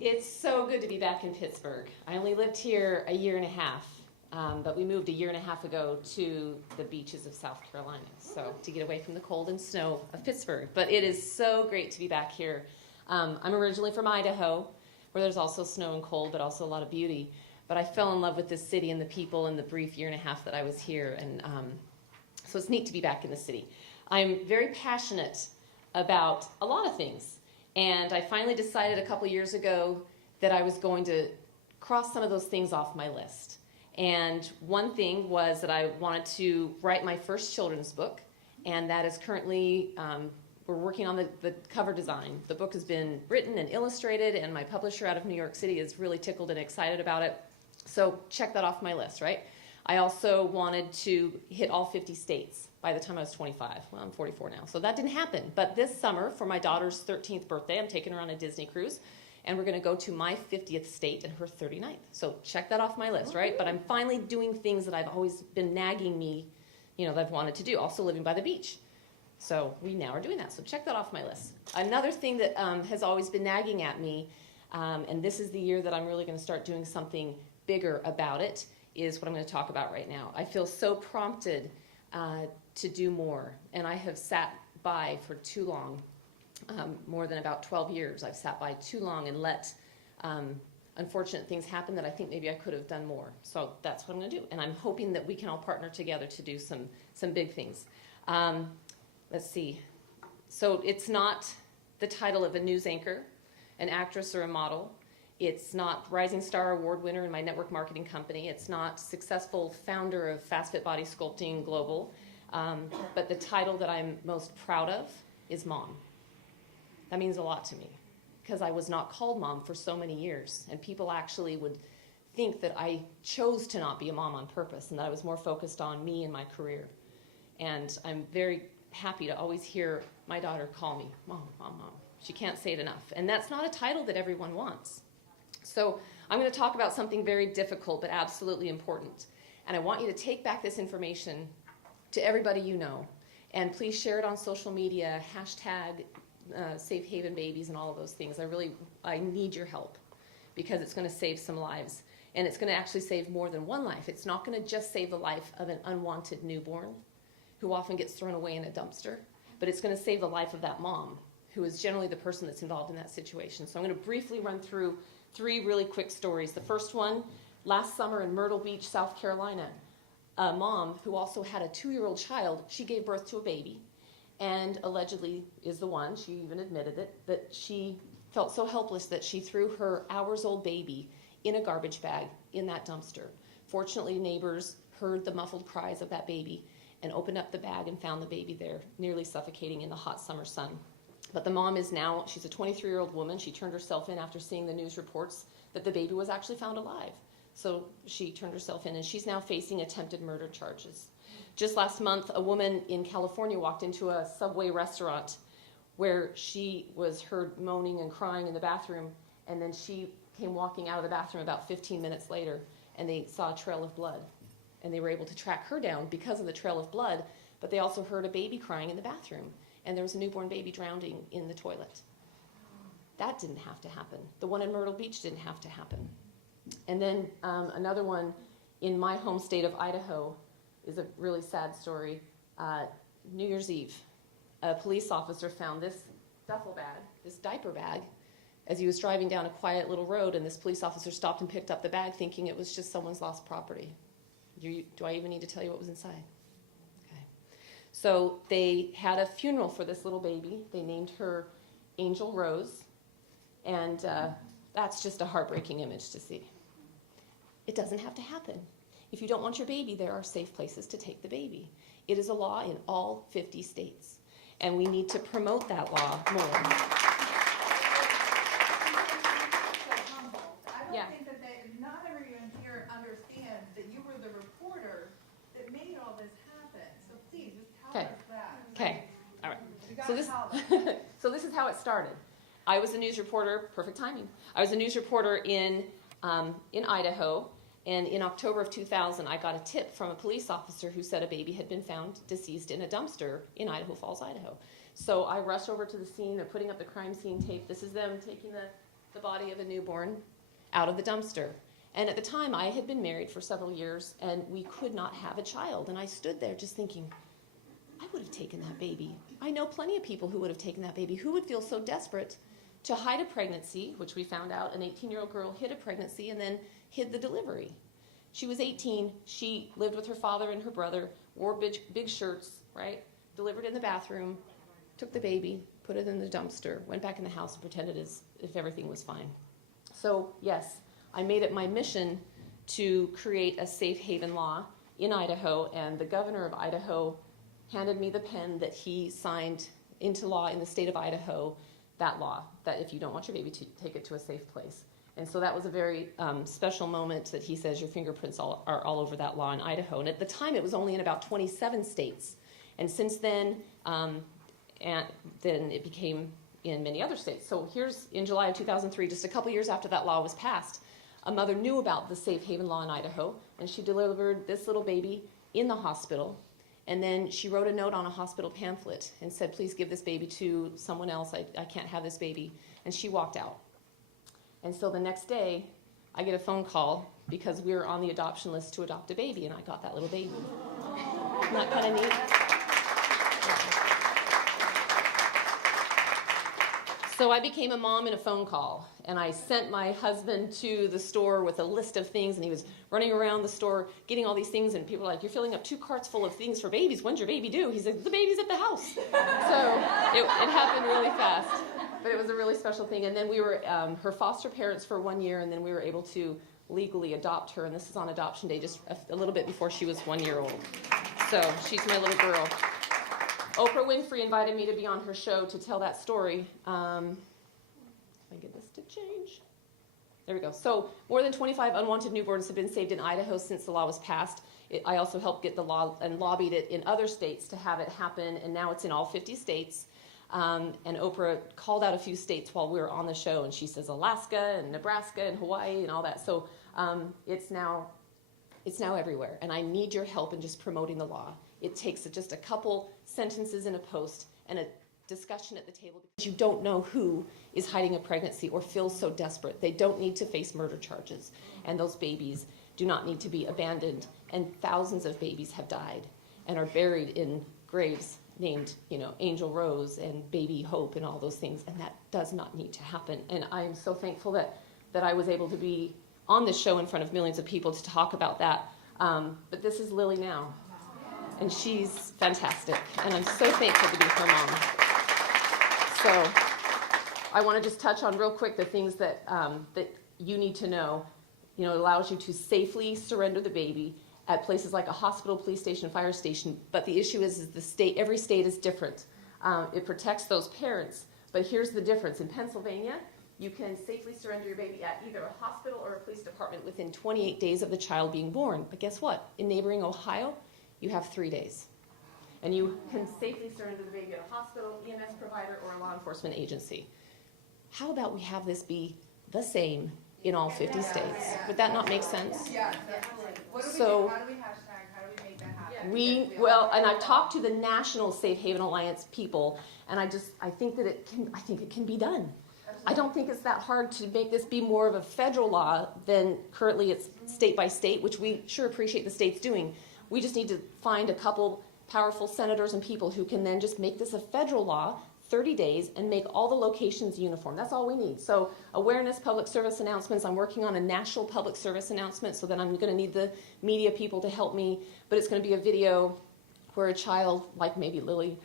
It's so good to be back in Pittsburgh. I only lived here a year and a half, but we moved a year and a half ago to the beaches of South Carolina, so to get away from the cold and snow of Pittsburgh. But it is so great to be back here. I'm originally from Idaho, where there's also snow and cold, but also a lot of beauty. But I fell in love with this city and the people in the brief year and a half that I was here, and so it's neat to be back in the city. I'm very passionate about a lot of things. And I finally decided a couple years ago that I was going to cross some of those things off my list. And one thing was that I wanted to write my first children's book, and that is currently, we're working on the cover design. The book has been written and illustrated, and my publisher out of New York City is really tickled and excited about it. So check that off my list, right? I also wanted to hit all 50 states by the time I was 25. Well, I'm 44 now, so that didn't happen. But this summer, for my daughter's 13th birthday, I'm taking her on a Disney cruise, and we're going to go to my 50th state and her 39th. So check that off my list, right? But I'm finally doing things that I've always been nagging me, that I've wanted to do, also living by the beach. So we now are doing that, so check that off my list. Another thing that has always been nagging at me, and this is the year that I'm really going to start doing something bigger about it, is what I'm going to talk about right now. I feel so prompted to do more, and I have sat by for too long, more than about 12 years. I've sat by too long and let unfortunate things happen that I think maybe I could have done more. So that's what I'm going to do, and I'm hoping that we can all partner together to do some big things. Let's see. So it's not the title of a news anchor, an actress, or a model. It's not Rising Star Award winner in my network marketing company. It's not successful founder of Fast Fit Body Sculpting Global. But the title that I'm most proud of is Mom. That means a lot to me because I was not called Mom for so many years. And people actually would think that I chose to not be a mom on purpose and that I was more focused on me and my career. And I'm very happy to always hear my daughter call me Mom, Mom, Mom. She can't say it enough. And that's not a title that everyone wants. So I'm going to talk about something very difficult but absolutely important. And I want you to take back this information to everybody you know. And please share it on social media, hashtag Safe Haven Babies and all of those things. I need your help because it's going to save some lives. And it's going to actually save more than one life. It's not going to just save the life of an unwanted newborn who often gets thrown away in a dumpster, but it's going to save the life of that mom who is generally the person that's involved in that situation. So I'm going to briefly run through 3 really quick stories. The first one, last summer in Myrtle Beach, South Carolina, a mom who also had a 2-year-old child, she gave birth to a baby and allegedly is the one, she even admitted it, that she felt so helpless that she threw her hours-old baby in a garbage bag in that dumpster. Fortunately, neighbors heard the muffled cries of that baby and opened up the bag and found the baby there, nearly suffocating in the hot summer sun. But the mom is now, she's a 23-year-old woman. She turned herself in after seeing the news reports that the baby was actually found alive. So she turned herself in, and she's now facing attempted murder charges. Just last month, a woman in California walked into a Subway restaurant where she was heard moaning and crying in the bathroom, and then she came walking out of the bathroom about 15 minutes later, and they saw a trail of blood. And they were able to track her down because of the trail of blood, but they also heard a baby crying in the bathroom. And there was a newborn baby drowning in the toilet. That didn't have to happen. The one in Myrtle Beach didn't have to happen. And then another one in my home state of Idaho is a really sad story. New Year's Eve, a police officer found this duffel bag, this diaper bag, as he was driving down a quiet little road, and this police officer stopped and picked up the bag thinking it was just someone's lost property. Do I even need to tell you what was inside? So they had a funeral for this little baby. They named her Angel Rose, and that's just a heartbreaking image to see. It doesn't have to happen. If you don't want your baby, there are safe places to take the baby. It is a law in all 50 states, and we need to promote that law more. I don't think that not everyone here understands that you were the reporter that made all this happen. So please, just tell us that. Okay. All right. So this is how it started. I was a news reporter. Perfect timing. I was a news reporter in Idaho, and in October of 2000, I got a tip from a police officer who said a baby had been found deceased in a dumpster in Idaho Falls, Idaho. So I rushed over to the scene. They're putting up the crime scene tape. This is them taking the body of a newborn out of the dumpster. And at the time, I had been married for several years, and we could not have a child. And I stood there just thinking, I would have taken that baby. I know plenty of people who would have taken that baby, who would feel so desperate to hide a pregnancy, which we found out an 18-year-old girl hid a pregnancy and then hid the delivery. She was 18. She lived with her father and her brother, wore big shirts, right? Delivered in the bathroom, took the baby, put it in the dumpster, went back in the house and pretended as if everything was fine. So, yes, I made it my mission to create a safe haven law in Idaho, and the governor of Idaho handed me the pen that he signed into law in the state of Idaho, that law, that if you don't want your baby to take it to a safe place. And so that was a very special moment that he says your fingerprints are all over that law in Idaho. And at the time, it was only in about 27 states. And since then, then it became in many other states. So here's in July of 2003, just a couple years after that law was passed, a mother knew about the safe haven law in Idaho, and she delivered this little baby in the hospital. And then she wrote a note on a hospital pamphlet and said, please give this baby to someone else. I can't have this baby. And she walked out. And so the next day, I get a phone call because we were on the adoption list to adopt a baby, and I got that little baby. Isn't that kind of neat? So I became a mom in a phone call, and I sent my husband to the store with a list of things, and he was running around the store getting all these things, and people were like, you're filling up 2 carts full of things for babies. When's your baby due? He said, the baby's at the house. So it happened really fast, but it was a really special thing. And then we were her foster parents for 1 year, and then we were able to legally adopt her, and this is on adoption day, just a little bit before she was 1 year old. So she's my little girl. Oprah Winfrey invited me to be on her show to tell that story. If I get this to change. There we go. So more than 25 unwanted newborns have been saved in Idaho since the law was passed. I also helped get the law and lobbied it in other states to have it happen, and now it's in all 50 states. And Oprah called out a few states while we were on the show, and she says Alaska and Nebraska and Hawaii and all that. So it's now everywhere, and I need your help in just promoting the law. It takes just a couple sentences in a post and a discussion at the table, because you don't know who is hiding a pregnancy or feels so desperate. They don't need to face murder charges, and those babies do not need to be abandoned. And thousands of babies have died and are buried in graves named, Angel Rose and Baby Hope and all those things, and that does not need to happen. And I am so thankful that I was able to be on this show in front of millions of people to talk about that. But this is Lily now, and she's fantastic, and I'm so thankful to be her mom. So I want to just touch on real quick the things that you need to know. It allows you to safely surrender the baby at places like a hospital, police station, fire station. But the issue is every state is different. It protects those parents. But here's the difference. In Pennsylvania, you can safely surrender your baby at either a hospital or a police department within 28 days of the child being born. But guess what? In neighboring Ohio, you have 3 days. And you can safely surrender the baby at a hospital, EMS provider, or a law enforcement agency. How about we have this be the same in all 50 states? Would that not make sense? Yeah. What do we do? How do we hashtag? How do we make that happen? And I've talked to the National Safe Haven Alliance people, and I think it can be done. I don't think it's that hard to make this be more of a federal law than currently it's state by state, which we sure appreciate the states doing. We just need to find a couple powerful senators and people who can then just make this a federal law, 30 days, and make all the locations uniform. That's all we need. So awareness, public service announcements. I'm working on a national public service announcement, so then I'm going to need the media people to help me. But it's going to be a video where a child, like maybe Lily,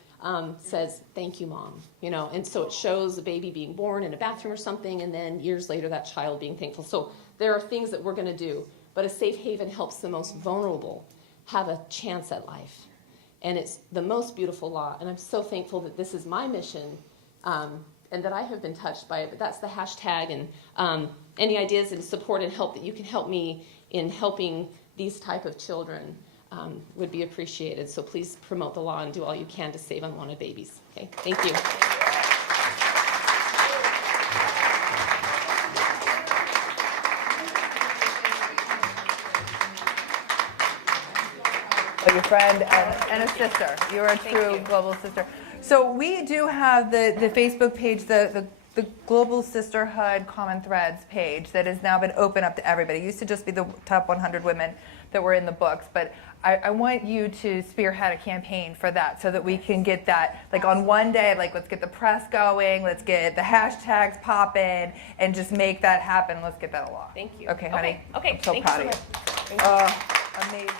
says, thank you, Mom. And so it shows the baby being born in a bathroom or something, and then years later that child being thankful. So there are things that we're going to do. But a safe haven helps the most vulnerable have a chance at life. And it's the most beautiful law, and I'm so thankful that this is my mission, and that I have been touched by it. But that's the hashtag, and any ideas and support and help that you can help me in helping these type of children would be appreciated. So please promote the law and do all you can to save unwanted babies. Okay, thank you. Your friend and a sister. You're a true global sister. So we do have the Facebook page, the the Global Sisterhood Common Threads page that has now been open up to everybody. It used to just be the top 100 women that were in the books, but I want you to spearhead a campaign for that so that we can get that, like on one day, like let's get the press going, let's get the hashtags popping, and just make that happen. Let's get that a law. Thank you. Okay, honey. Okay. I'm so Thank proud you of so you. much. Thank you. Amazing.